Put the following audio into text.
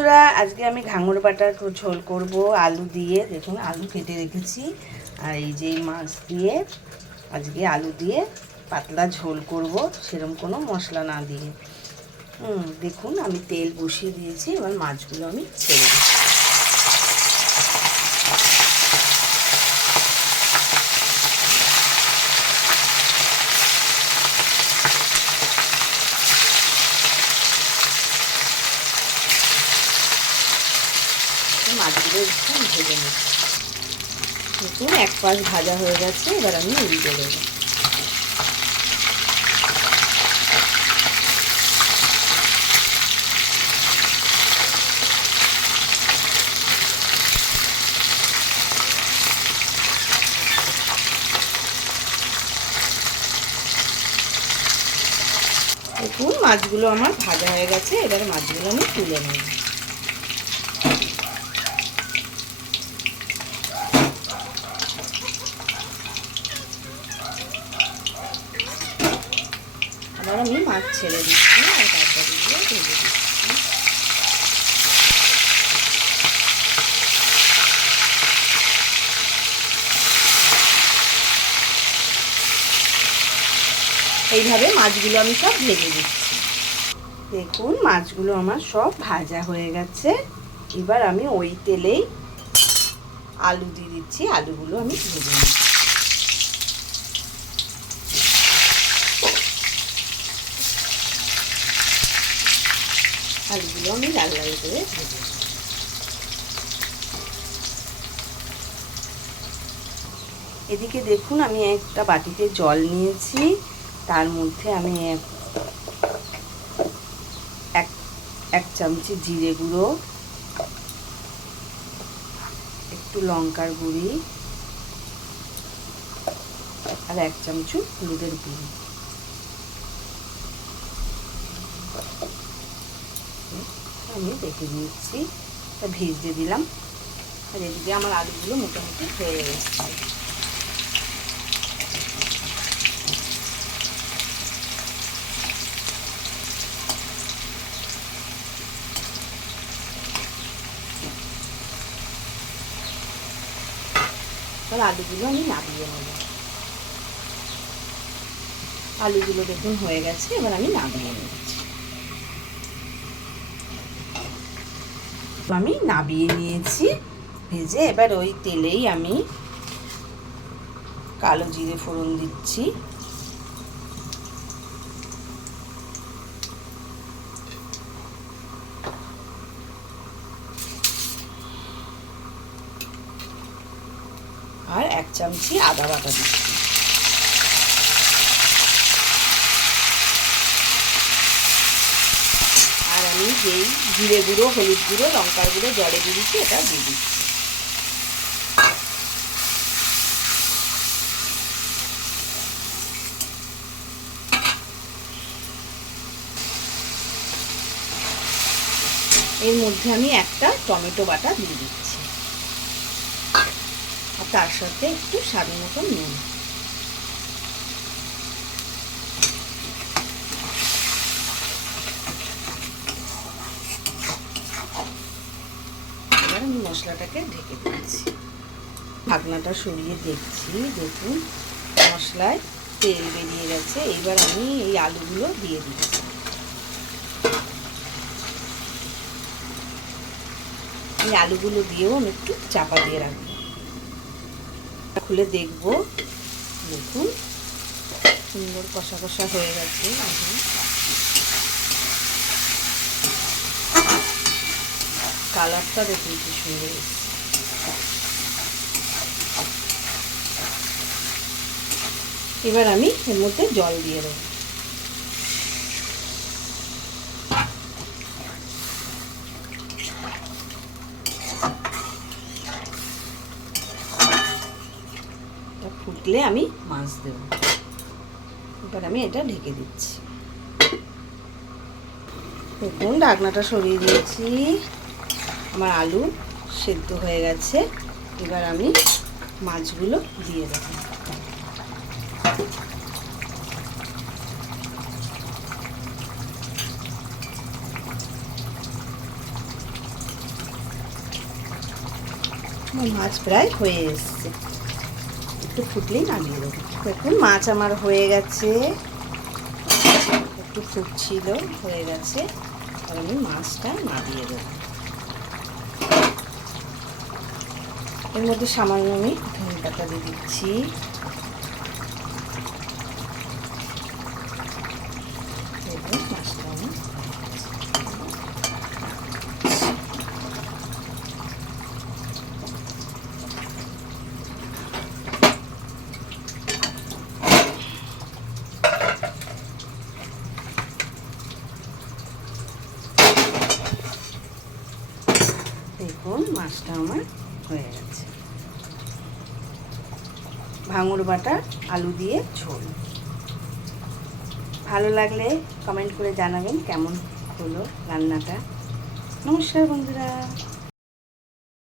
বন্ধুরা, আজকে আমি ঘাঙর বাটার ঝোল করব আলু দিয়ে। দেখুন আলু কেটে রেখেছি, আর এই যে মাছ দিয়ে আজকে আলু দিয়ে পাতলা ঝোল করব, সেরকম কোনো মশলা না দিয়ে। দেখুন আমি তেল বসিয়ে দিয়েছি, এবার মাছগুলো আমি ছেড়ে দিচ্ছি। মাছগুলো একটু ভেজে নিচ্ছি। দেখুন এক পাশ ভাজা হয়ে গেছে, এবার আমি উল্টে দেবো। দেখুন মাছগুলো আমার ভাজা হয়ে গেছে, এবার মাছগুলো আমি তুলে নেব। আবার আমি মাছ ছেড়ে দিচ্ছি আর তরকারিগুলো ভেজে দিচ্ছি। এইভাবে মাছগুলো আমি সব ভেজে দিচ্ছি। দেখুন মাছগুলো আমার সব ভাজা হয়ে গেছে, এবার আমি ওই তেলেই আলু দিয়ে দিচ্ছি। আলুগুলো আমি ভেজে নিচ্ছি। আলুগুলো আমি লাল লাল করে ভেজে। এদিকে দেখুন আমি একটা বাটিতে জল নিয়েছি, তার মধ্যে আমি এক চামচি জিরে গুঁড়ো, একটু লঙ্কার গুঁড়ি আর এক চামচ হলুদের গুঁড়ি আমি দেখে নিচ্ছি, ভিজিয়ে দিলাম। আর এদিকে আমার আলুগুলো মোটামুটি হয়ে গেছে। আলুগুলো আমি নামিয়ে নেব। আলুগুলো দেখুন হয়ে গেছে, এবার আমি নামিয়ে নিচ্ছি। আমি নামিয়ে নিয়েছি ভেজে। এবার ওই তেলেই আমি কালো জিরে ফোড়ন দিচ্ছি, আর এক চামচি আদা বাটা দিচ্ছি। আর আমি যেই জিরে গুঁড়ো, হলুদ গুঁড়ো, লঙ্কার গুঁড়ো জলে দিয়েছি এটা দিয়ে দিচ্ছি। এর মধ্যে আমি একটা টমেটো বাটা দিয়ে দিচ্ছি, আর তার সাথে একটু স্বাদ মতো নুন। এবার আমি মশলাটাকে ঢেকে দিচ্ছি। ঢাকনাটা সরিয়ে দেখছি, দেখুন মশলায় তেল বেরিয়ে গেছে। এবার আমি এই আলুগুলো দিয়ে দিচ্ছি। এই আলুগুলো দিয়েও আমি একটু চাপা দিয়ে রাখবো। খুলে দেখবো, দেখুন সুন্দর কষা কষা হয়ে গেছে। কালারটা দেখুন কি সুন্দর। এবার আমি এর মধ্যে জল দিয়ে দেবো। ফুটলে আমি মাছ দেব। এবার আমি এটা ঢেকে দিচ্ছি। দেখুন ঢাকনাটা সরিয়ে দিয়েছি, আমার আলু সেদ্ধ হয়ে গেছে। এবার আমি মাছগুলো দিয়ে দেব। আমার মাছ প্রায় হয়ে এসছে, একটু ফুটলেই নামিয়ে দেবো। দেখুন মাছ আমার হয়ে গেছে, একটু ফুটছিল, হয়ে গেছে। আর আমি মাছটা নামিয়ে দেবো। এর মধ্যে সামান্য আমি ধনে পাতা দিয়ে দিচ্ছি। মাছটা আমি দেখুন মাছটা আমার হয়ে গেছে। ভাঙুর বাটা আলু দিয়ে ঝোল। ভালো লাগলে কমেন্ট করে জানাবেন কেমন হলো রান্নাটা। নমস্কার বন্ধুরা।